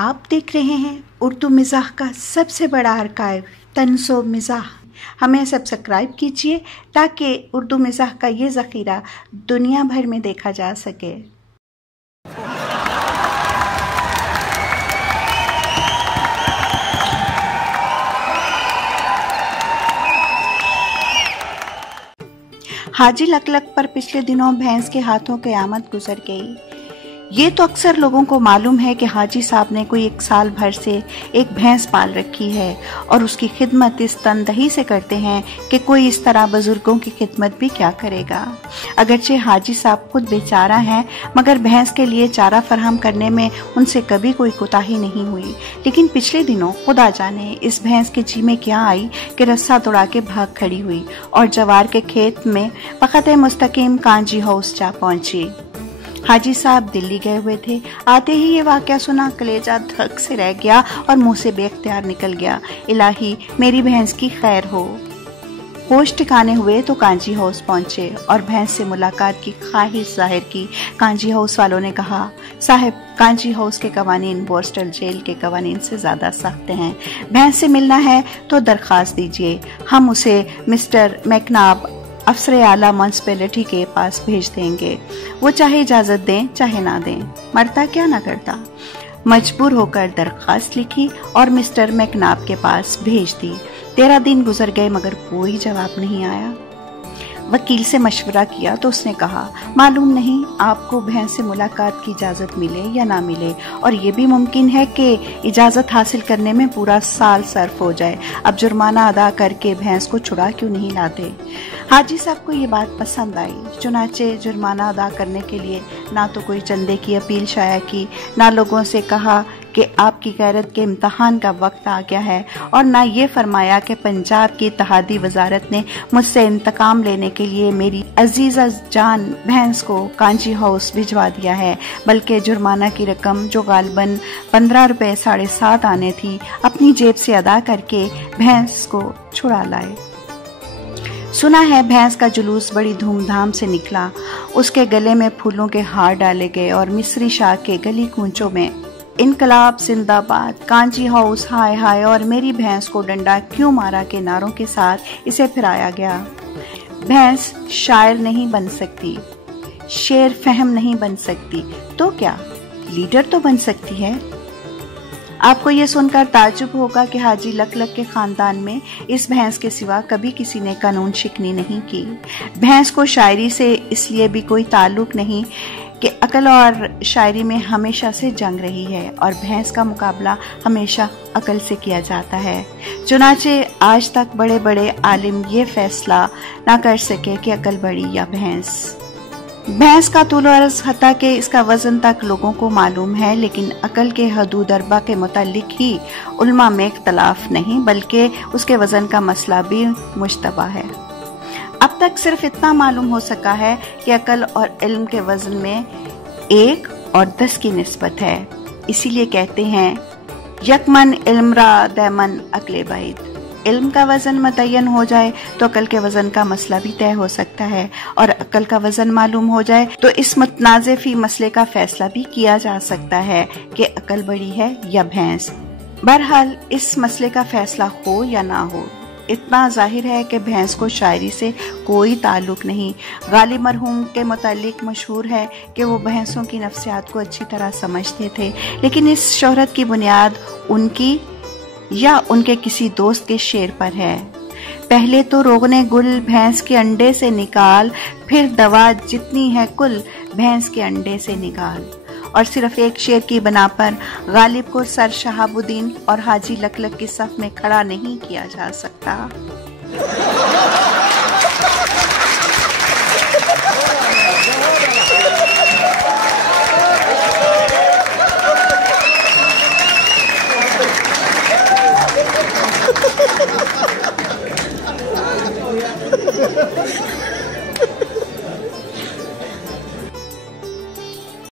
आप देख रहे हैं उर्दू मिज़ाह का सबसे बड़ा आर्काइव तन्ज़ो मिज़ाह। हमें सब्सक्राइब कीजिए ताकि उर्दू मिज़ाह का ये ज़ख़ीरा दुनिया भर में देखा जा सके। हाजी लकलक पर पिछले दिनों भैंस के हाथों क़यामत गुजर गई। ये तो अक्सर लोगों को मालूम है कि हाजी साहब ने कोई 1 साल भर से एक भैंस पाल रखी है और उसकी खिदमत इस तनदही से करते हैं कि कोई इस तरह बुजुर्गों की खिदमत भी क्या करेगा। अगरचे हाजी साहब खुद बेचारा हैं, मगर भैंस के लिए चारा फराहम करने में उनसे कभी कोई कोताही नहीं हुई। लेकिन पिछले दिनों खुदा जाने इस भैंस के जी में क्या आई कि रस्सा तोड़ा के भाग खड़ी हुई और जवार के खेत में बखते मुस्तकीम कांजी हाउस जा पहुंची। हाजी साहब दिल्ली गए हुए थे। आते ही ये वाकया सुना कलेजा धक से रह गया और मुंह से बेख्तियार निकल गया, इलाही मेरी भैंस की खैर हो। होश ठिकाने हुए तो कांजी हाउस पहुंचे और भैंस से मुलाकात की ख्वाहिश जाहिर की। कांजी हाउस वालों ने कहा, साहब कांजी हाउस के कवानीन बोस्टल जेल के कवानीन से ज्यादा सख्त हैं। भैंस से मिलना है तो दरख्वास्त दीजिए, हम उसे मिस्टर मैकनाब अफसर आला म्यूनिसिपैलिटी के पास भेज देंगे। वो चाहे इजाजत दें चाहे ना दें, मरता क्या ना करता। मजबूर होकर दरख्वास्त लिखी और मिस्टर मैकनाब के पास भेज दी। 13 दिन गुजर गए मगर कोई जवाब नहीं आया। वकील से मशवरा किया तो उसने कहा, मालूम नहीं आपको भैंस से मुलाकात की इजाजत मिले या ना मिले, और ये भी मुमकिन है कि इजाजत हासिल करने में पूरा साल सर्फ हो जाए। अब जुर्माना अदा करके भैंस को छुड़ा क्यों नहीं लाते। हाजी साहब को ये बात पसंद आई, चुनाचे जुर्माना अदा करने के लिए ना तो कोई चंदे की अपील शाया की, ना लोगों से कहा कि आपकी गैरत के इम्तहान का वक्त आ गया है, और ना ये फरमाया कि पंजाब की इत्तेहादी वजारत ने मुझसे इंतकाम लेने के लिए मेरी अजीजा जान भैंस को कांजी हाउस भिजवा दिया है, बल्कि जुर्माना की रकम जो गालबन 15 रुपए 7.5 आने थी अपनी जेब से अदा करके भैंस को छुड़ा लाए। सुना है भैंस का जुलूस बड़ी धूमधाम से निकला। उसके गले में फूलों के हार डाले गए और मिस्री शाह के गली कूंचों में इनकलाब जिंदाबाद, कांजी हाउस हाय हाय और मेरी भैंस को डंडा क्यों मारा के नारों के साथ इसे फिराया गया। भैंस शायर नहीं बन सकती, शेर फहम नहीं बन सकती, तो क्या लीडर तो बन सकती है। आपको ये सुनकर ताज्जुब होगा कि हाजी लकलक के खानदान में इस भैंस के सिवा कभी किसी ने कानून शिकनी नहीं की। भैंस को शायरी से इसलिए भी कोई ताल्लुक नहीं कि अकल और शायरी में हमेशा से जंग रही है और भैंस का मुकाबला हमेशा अकल से किया जाता है। चुनाचे आज तक बड़े बड़े आलिम ये फैसला ना कर सके कि अकल बड़ी या भैंस। भैंस का तूल और अर्ज़ हत्ता के इसका वजन तक लोगों को मालूम है, लेकिन अकल के हदूद अरबा के मुतालिक ही उल्मा में इख्तलाफ नहीं बल्कि उसके वजन का मसला भी मुश्तबा है। अब तक सिर्फ इतना मालूम हो सका है कि अकल और इल्म के वजन में 1 और 10 की निस्बत है। इसीलिए कहते हैं यकमन इल्मरा दैमन अकले बैद। इल्म का वजन मुतय्यन हो जाए तो अकल के वजन का मसला भी तय हो सकता है, और अकल का वजन मालूम हो जाए तो इस मुतनाज़िफ़ी मसले का फैसला भी किया जा सकता है कि अकल बड़ी है या भैंस। बहरहाल इस मसले का फैसला हो या ना हो, इतना जाहिर है कि भैंस को शायरी से कोई ताल्लुक नहीं। गालिब मरहूम के मुतालिक मशहूर है कि वो भैंसों की नफ्सियात को अच्छी तरह समझते थे, लेकिन इस शोहरत की बुनियाद उनकी या उनके किसी दोस्त के शेर पर है। पहले तो रोगने गुल भैंस के अंडे से निकाल, फिर दवा जितनी है कुल भैंस के अंडे से निकाल। और सिर्फ एक शेर की बना पर गालिब को सर शहाबुद्दीन और हाजी लकलक की सफ में खड़ा नहीं किया जा सकता।